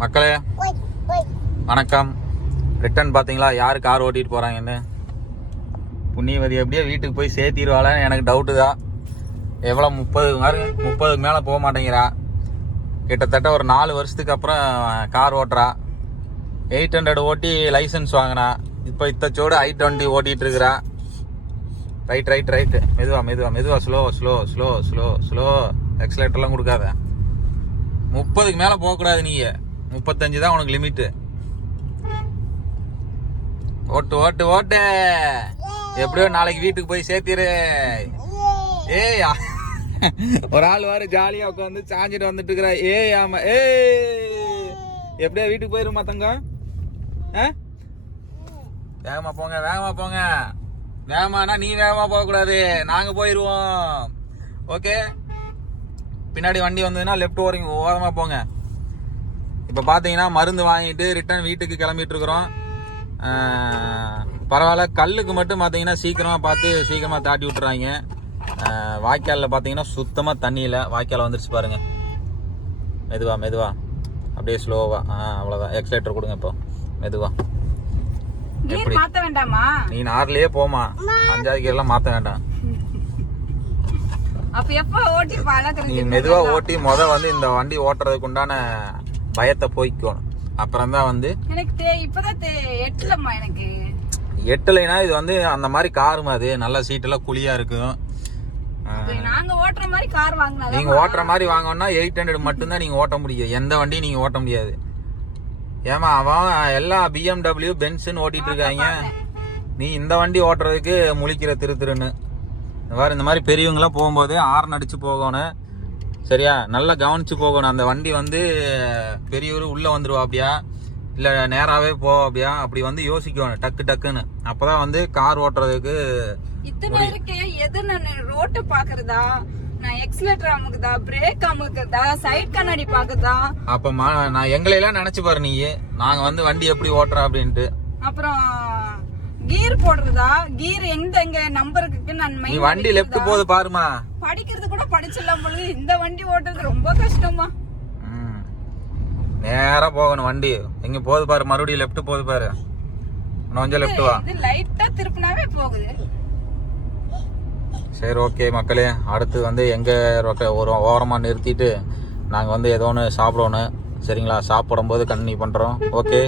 மக்களே வணக்கம். ரிட்டர்ன் பார்த்தீங்களா யார் கார் ஓட்டிட்டு போகிறாங்கன்னு. புண்ணியவதி எப்படியே வீட்டுக்கு போய் சேர்த்திடுவாளான்னு எனக்கு டவுட்டு தான். எவ்வளோ 30 மேலே போக மாட்டேங்கிறா. கிட்டத்தட்ட ஒரு 4 வருஷத்துக்கு அப்புறம் கார் ஓட்டுறா. 800 ஓட்டி லைசன்ஸ் வாங்கினா. இப்போ இத்தச்சோடு I20 ஓட்டிகிட்டு இருக்கிறா. ரைட் மெதுவா ஸ்லோ எக்ஸலேட்டர்லாம் கொடுக்காத. 30க்கு மேலே போகக்கூடாது. நீங்கள் 35 தான் உனக்கு லிமிட்டு. ஓட்டு எப்படியோ நாளைக்கு வீட்டுக்கு போய் சேர்த்திரு. ஏய் ஒரு ஆள் வர ஜாலியா உட்காந்து சாஞ்சிட்டு வந்துட்டு இருக்கிற. ஏய் ஆமா எப்படியா வீட்டுக்கு போயிருமா தங்கம்? வேகமா போங்க. வேகமானா நீ வேகமா போக கூடாது, நாங்க போயிருவோம். ஓகே, பின்னாடி வண்டி வந்ததுன்னா லெஃப்ட் ஓரமா போங்க. இப்ப பாத்தீங்கன்னா மருந்து வாங்கிட்டு ரிட்டர்ன் வீட்டுக்கு கிளம்பிட்டு இருக்கிறோம். பரவாயில்ல, கல்லுக்கு மட்டும் பாத்தீங்கன்னா சீக்கிரமா தாட்டி விட்டுறாங்க. வாய்க்காலில் பார்த்தீங்கன்னா சுத்தமாக தண்ணி இல்லை. வாய்க்கால் வந்துருச்சு பாருங்க. மெதுவா அப்படியே ஸ்லோவா. அவ்வளோதான். எக்ஸலேட்டர் கொடுங்க இப்போ. மெதுவா. எப்படி மாற்ற வேண்டாமா? நீ 4லயே போமா, 5வது கியர்லாம் மாற்ற வேண்டாம். நீ மெதுவா ஓட்டி வந்து இந்த வண்டி ஓட்டுறதுக்கு உண்டான பயத்தை போய்க்கணும். அப்புறம் தான் வந்து எட்டலைனா இது வந்து அந்த மாதிரி காருமா. அது நல்ல சீட்டெல்லாம் குழியா இருக்கும். நீங்க ஓட்டுற மாதிரி வாங்கணும்னா 800 மட்டும்தான் நீங்க ஓட்ட முடியும். எந்த வண்டியும் நீங்க ஓட்ட முடியாது. ஏமா அவன் எல்லாம் BMW பென்ஸ்ன்னு ஓட்டிட்டு இருக்காங்க. நீ இந்த வண்டி ஓட்டுறதுக்கு முழிக்கிற திருன்னு. இந்த மாதிரி பெரியவங்க எல்லாம் போகும்போது ஹார்ன் அடிச்சு போகணும். சரியா? நல்லா கவனிச்சு போகணும். அந்த வண்டி வந்து பெரியவர் உள்ள வந்துருவா அப்படியா, இல்ல நேராவே போவாபியா, அப்படி வந்து யோசிக்கணும் டக்குன்னு. அப்பதான் வந்து கார் ஓட்டுறதுக்கு. இத்தனை இருக்கே, எது நான் ரோட்டை பாக்குறதா, நான் எக்ஸலேட்டர் அமுக்குதா, பிரேக் அமுக்குதா, சைட் கண்ணாடி பாக்குதா. அப்ப நான் எங்களை எல்லாம் நினைச்சு பாரு நீ, நாங்க வந்து வண்டி எப்படி ஓட்டுறா அப்படின்ட்டு. அப்புறம் கீர் போடுறதா, கீர் எங்க நம்பருக்கு நான் நீ வண்டி லெஃப்ட் போகுது பாருமா. படிக்கிறது கூட படிச்சிடலாம் பொழுது, இந்த வண்டி ஓட்டுறது ரொம்ப கஷ்டமா. நேரா போகணும். வண்டி எங்க போகுது பாரு, மறுபடியும் லெஃப்ட் போகுது பாரு. கொஞ்சம் லெஃப்ட் வா. இது லைட்டா திருப்பினாவே போகுது. சரி, ஓகே மக்களே, அடுத்து வந்து எங்க ஒரு ஓரமா நிறுத்திட்டு நாங்க வந்து ஏதோ ஒன்று சாப்பிடணும். சரிங்களா? சாப்பிடும் போது கண்டினியூ பண்றோம். ஓகே.